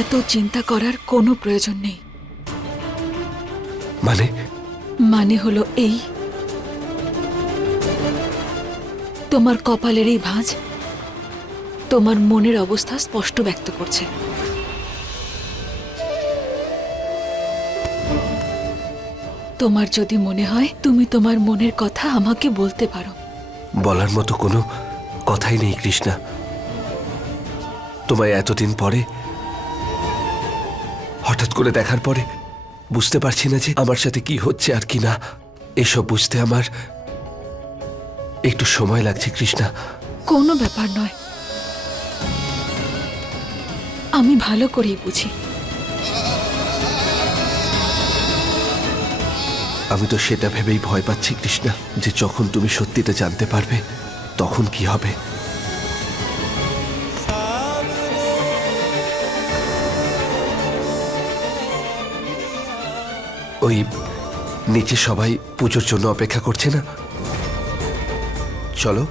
এত চিন্তা করার কোনো প্রয়োজন নেই। মানে? মানে হলো এই। তোমার কপালের এই ভাঁজ তোমার মনের অবস্থা স্পষ্ট ব্যক্ত করছে। তোমার যদি মনে হয় তুমি তোমার মনের কথা আমাকে বলতে পারো। বলার মতো কোনো কথাই নেই কৃষ্ণা। তোমায় এতদিন পরে হঠাৎ করে দেখার পরে বুঝতে পারছি না যে আমার সাথে কি হচ্ছে আর কি না। এসব বুঝতে আমার একটু সময় লাগছে কৃষ্ণা। কোনো ব্যাপার নয়। আমি ভালো করেই বুঝি। আমি তো সেটা ভেবেই ভয় পাচ্ছি কৃষ্ণা যে যখন তুমি সত্যিটা জানতে পারবে তখন কি হবে? ওই নিচে সবাই পুজোর জন্য অপেক্ষা করছে না? চলো।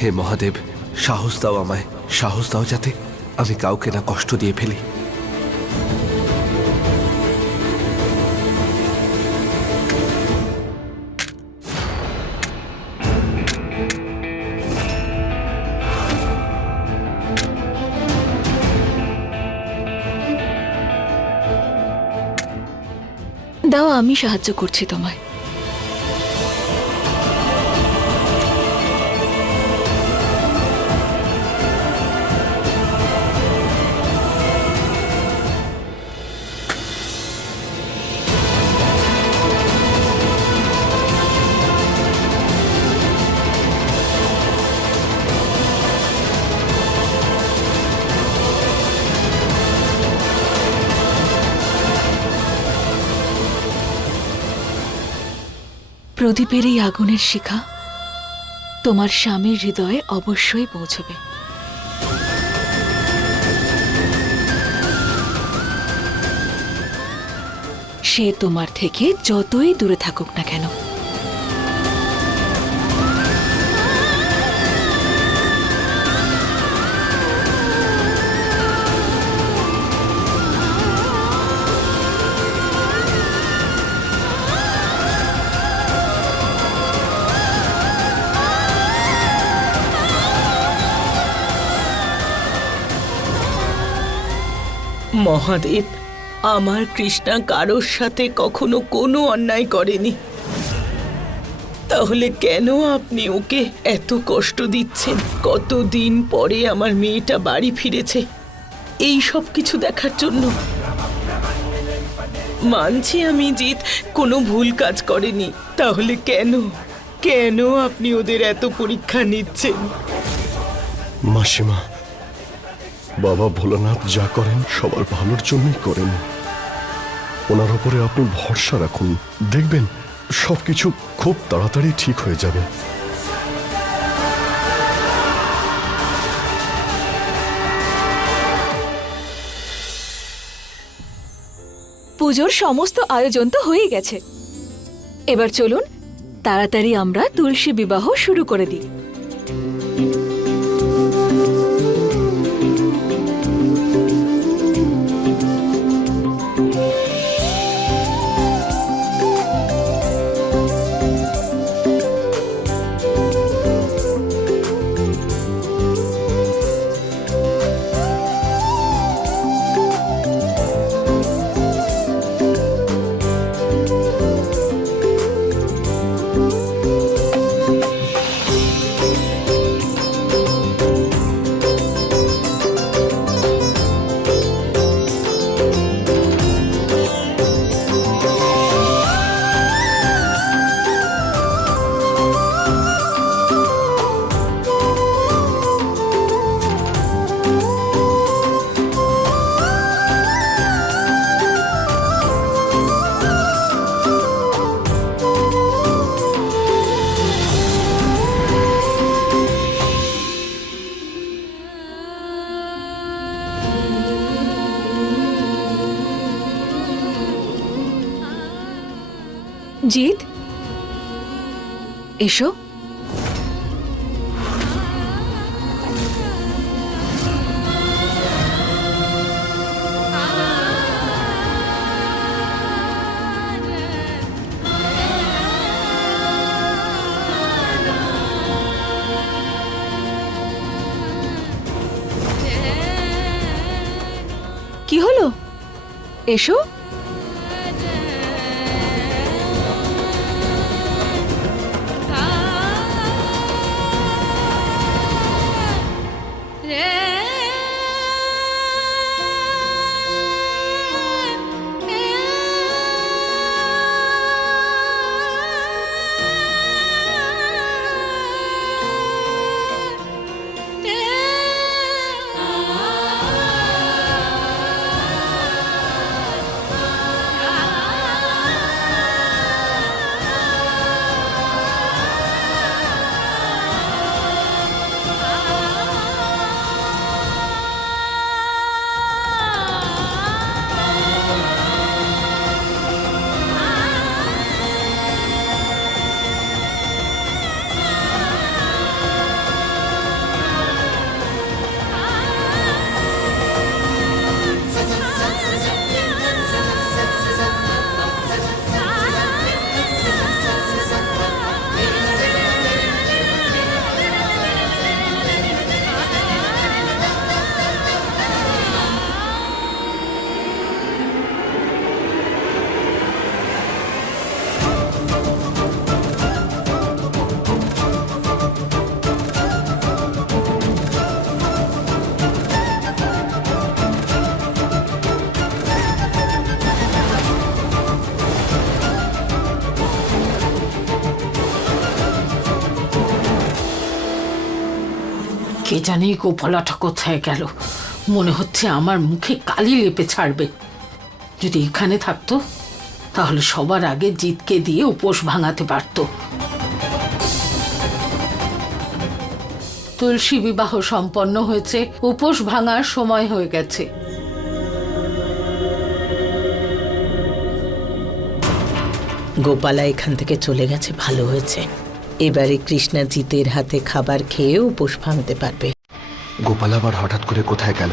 হে মহাদেব, সাহস দাও আমায়, সাহস দাও যাতে আমি কাউকে না কষ্ট দিয়ে ফেলি। দাও, আমি সাহায্য করছি তোমায়। প্রদীপের এই আগুনের শিখা তোমার স্বামীর হৃদয়ে অবশ্যই পৌঁছবে। সে তোমার থেকে যতই দূরে থাকুক না কেন মহাদেব, আমার কৃষ্ণা কারোর সাথে কখনো কোনো অন্যায় করেনি। তাহলে কেন আপনি ওকে এত কষ্ট দিচ্ছেন? কতদিন পরে আমার মেয়েটা বাড়ি ফিরেছে। এই সব কিছু দেখার জন্য। মানছি আমি জিৎ কোনো ভুল কাজ করেনি। তাহলে কেন? কেন আপনি ওদের এত পরীক্ষা নিচ্ছেন? মাসিমা বাবা ভোলানাথ যা করেন, সবার ভালোর জন্যই করেন। ওনার ওপরে আপনি ভরসা রাখুন। দেখবেন, সবকিছু খুব তাড়াতাড়ি ঠিক হয়ে যাবে। পুজোর সমস্ত আয়োজন তো হয়ে গেছে। এবার চলুন, তাড়াতাড়ি আমরা তুলসী বিবাহ শুরু করে দিই। জিৎ? এসো। কি হলো? এসো। কে জানি গোপালাটা কোথায় গেল? মনে হচ্ছে আমার মুখে কালি লেপে ছাড়বে। যদি এখানে থাকতো, তাহলে সবার আগে জিতকে দিয়ে উপোস ভাঙাতে পারতো। তুলসী বিবাহ সম্পন্ন হয়েছে, উপোস ভাঙার সময় হয়ে গেছে। গোপালা এখান থেকে চলে গেছে, ভালো হয়েছে। এবারে কৃষ্ণাজিতের হাতে খাবার খেয়ে উপোস ভাঙতে পারবে। গোপাল আবার হঠাৎ করে কোথায় গেল?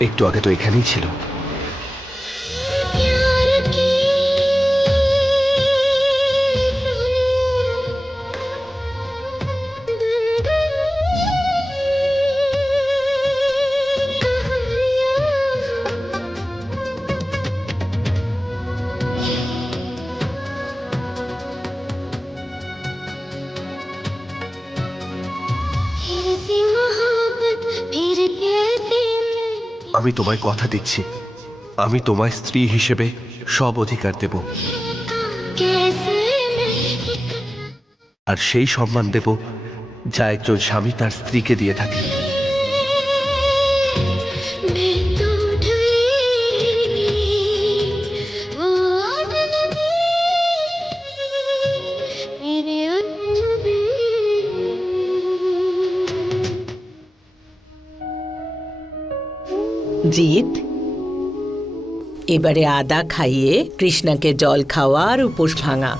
একটু আগে তো এখানেই ছিল। আমি তোমায় কথা দিচ্ছি। আমি তোমায় স্ত্রী হিসেবে সব অধিকার দেব। আর সেই সম্মান দেব যা একজন স্বামী তার স্ত্রীকে দিয়ে থাকে। জিত এবারে আদা খাইয়ে কৃষ্ণাকে জল খাওয়া আর উপোস ভাঙা।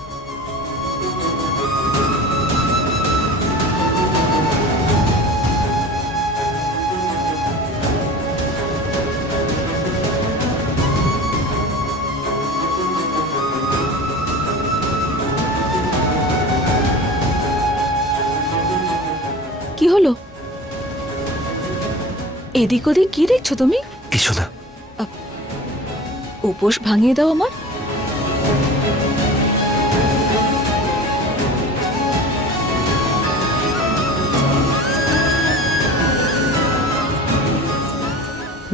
কি হলো? এদিক ওদিক কি দেখছ তুমি? কিছু না। উপোস ভাঙিয়ে দাও আমার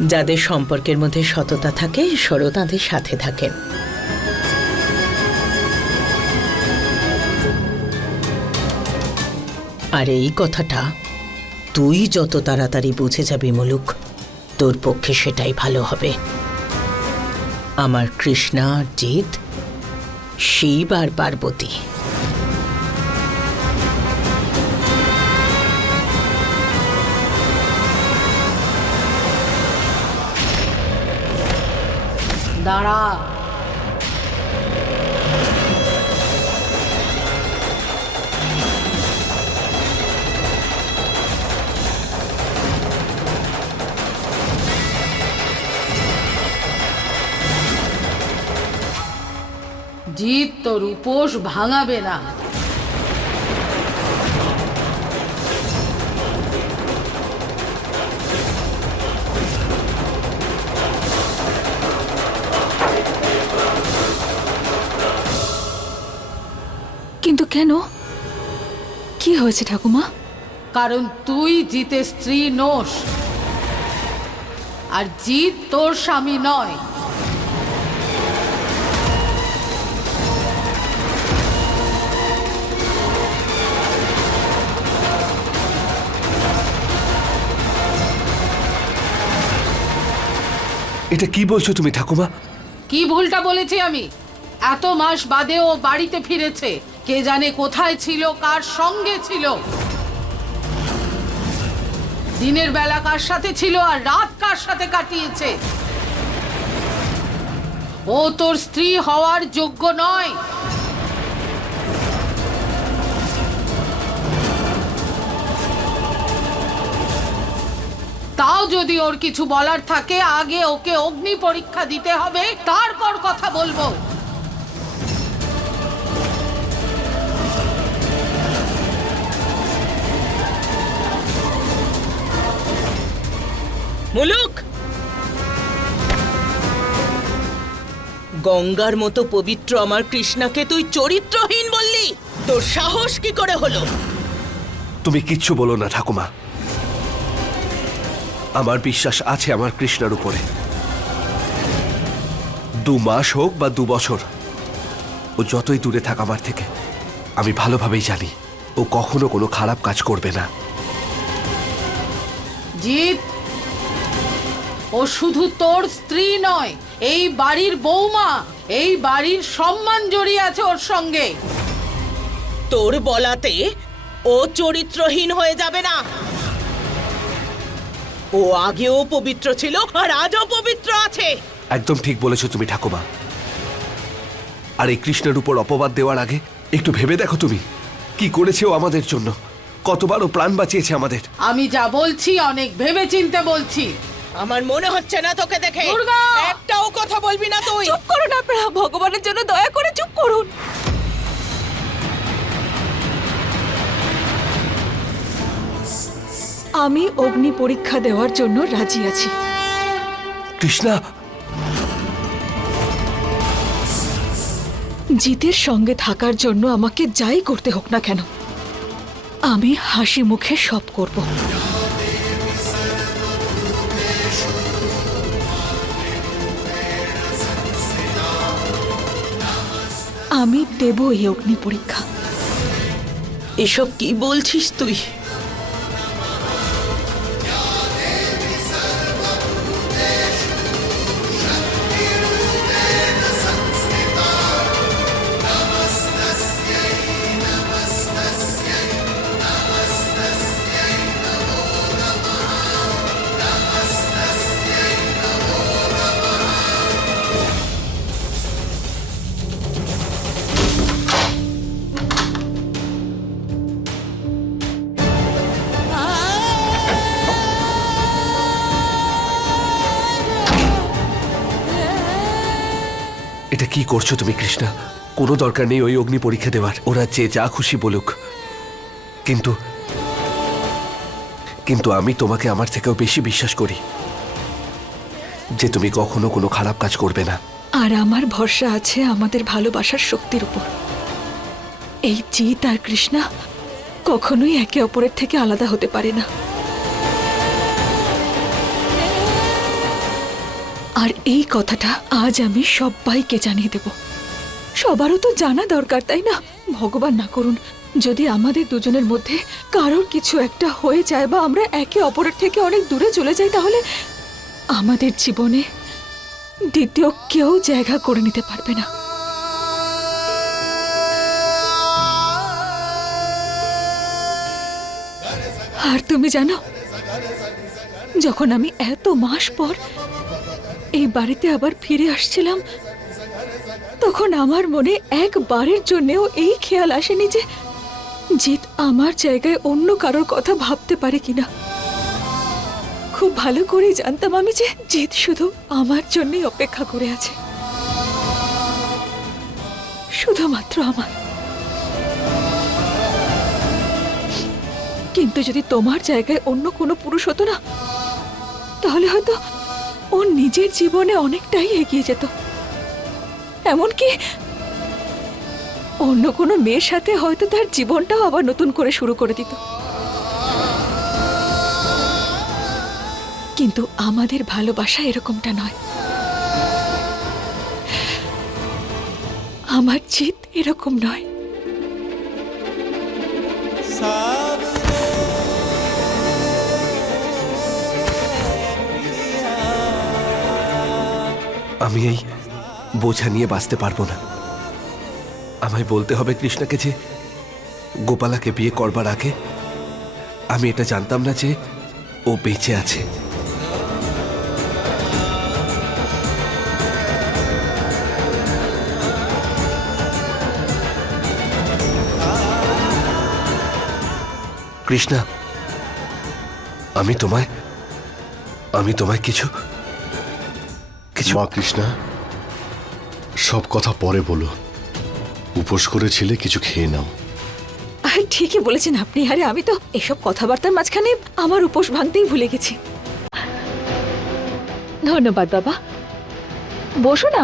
যাদের সম্পর্কের মধ্যে সততা থাকে ঈশ্বরও তাদের সাথে থাকেন। আর এই কথাটা তুই যত তাড়াতাড়ি বুঝে যাবি মুলুক। তোর পক্ষে সেটাই ভালো হবে। আমার কৃষ্ণা আর জিৎ শিব আর পার্বতী। দাঁড়া। তোর উপোস ভাঙাবে না। কিন্তু কেন? কি হয়েছে ঠাকুমা? কারণ তুই জিতের স্ত্রী নোস আর জিত তোর স্বামী নয়। এটা কি বলছো তুমি, ঠাকুমা? কি ভুলটা বলেছি আমি? এত মাস বাদে ও বাড়িতে ফিরেছে। কে জানে কোথায় ছিল, কার সঙ্গে ছিল? দিনের বেলা কার সাথে ছিল আর রাত কার সাথে কাটিয়েছে? ও তোর স্ত্রী হওয়ার যোগ্য নয়। তাও যদি ওর কিছু বলার থাকে আগে ওকে অগ্নি পরীক্ষা দিতে হবে তারপর কথা বলব। মুলুক! গঙ্গার মতো পবিত্র আমার কৃষ্ণাকে তুই চরিত্রহীন বললি! তোর সাহস কি করে হলো? তুমি কিচ্ছু বলো না ঠাকুমা। আমার বিশ্বাস আছে আমার কৃষ্ণার উপরে। দু মাস হোক বা দু বছর ও যতই দূরে থাক আমার থেকে আমি ভালোভাবেই জানি ও কখনো কোনো খারাপ কাজ করবে না। জিৎ ও শুধু তোর স্ত্রী নয় এই বাড়ির বৌমা এই বাড়ির সম্মান জড়িয়ে আছে ওর সঙ্গে। তোর বলাতে ও চরিত্রহীন হয়ে যাবে না। ও আগেও পবিত্র ছিল আর আজও পবিত্র আছে। একদম ঠিক বলেছ তুমি ঠাকুমা। আর এই কৃষ্ণের উপর অপবাদ দেওয়ার আগে একটু ভেবে দেখো তুমি কি করেছে ও আমাদের জন্য। কতবার ও প্রাণ বাঁচিয়েছে আমাদের। আমি যা বলছি অনেক ভেবে চিনতে বলছি। আমার মনে হচ্ছে না তোকে দেখে। দুর্গা! একটাও কথা বলবি না তুই। চুপ করুন আপনারা ভগবানের জন্য দয়া করে চুপ করুন। আমি অগ্নি পরীক্ষা দেওয়ার জন্য রাজি আছি। কৃষ্ণা! জিতের সঙ্গে থাকার জন্য আমাকে যাই করতে হোক না কেন আমি হাসি মুখে সব করব। আমি দেব এই অগ্নি পরীক্ষা। এসব কি বলছিস তুই? কি করছ তুমি, কৃষ্ণা? কোনো দরকার নেই ওই অগ্নি পরীক্ষা দেওয়ার। ওরা যে যা খুশি বলুক। কিন্তু কিন্তু আমি তোমাকে আমার থেকেও বেশি বিশ্বাস করি যে তুমি কখনো কোনো খারাপ কাজ করবে না। আর আমার ভরসা আছে আমাদের ভালোবাসার শক্তির উপর। এই জিত আর কৃষ্ণা কখনোই একে অপরের থেকে আলাদা হতে পারে না। আর এই কথাটা আজ আমি সবাইকে জানিয়ে দেব। সবারও তো জানা দরকার, তাই না? ভগবান না করুন, যদি আমাদের দুজনের মধ্যে কারোর কিছু একটা হয়ে যায় বা আমরা একে অপরের থেকে অনেক দূরে চলে যাই, তাহলে আমাদের জীবনে দ্বিতীয় কেউ জায়গা করে নিতে পারবে না। আর তুমি জানো, যখন আমি এত মাস পর এই বাড়িতে আবার ফিরে আসছিলাম। তখন আমার মনে একবারের জন্যেও এই খেয়াল আসেনি যে জিৎ আমার জায়গায় অন্য কারোর কথা ভাবতে পারে কিনা। খুব ভালো করে জানতাম আমি যে জিৎ শুধু আমার জন্যই অপেক্ষা করে আছে। শুধুমাত্র আমার। কিন্তু যদি তোমার জায়গায় অন্য কোনো পুরুষ হতো না, তাহলে হয়তো ও নিজের জীবনে অনেকটাই এগিয়ে যেত। এমনকি অন্য কোনো মেয়ের সাথে হয়তো তার জীবনটাও আবার নতুন করে শুরু করে দিত। কিন্তু আমাদের ভালোবাসা এরকমটা নয়। আমার জিত এরকম নয়। আমি এই বোঝা নিয়ে বাঁচতে পারব না। আমায় বলতে হবে কৃষ্ণাকে যে, গোপালাকে বিয়ে করবার আগে আমি এটা জানতাম না যে ও বেঁচে আছে। কৃষ্ণা, আমি তোমায় আমি তোমায় কিছু কিছু মা কৃষ্ণা সব কথা পরে বলো। উপোস করেছিলে কিছু খেয়ে নাও। আর ঠিকই বলেছেন আপনি। আরে আমি তো এসব কথাবার্তার মাঝখানে আমার উপোস ভাঙতেই ভুলে গেছি। ধন্যবাদ বাবা। বসো না।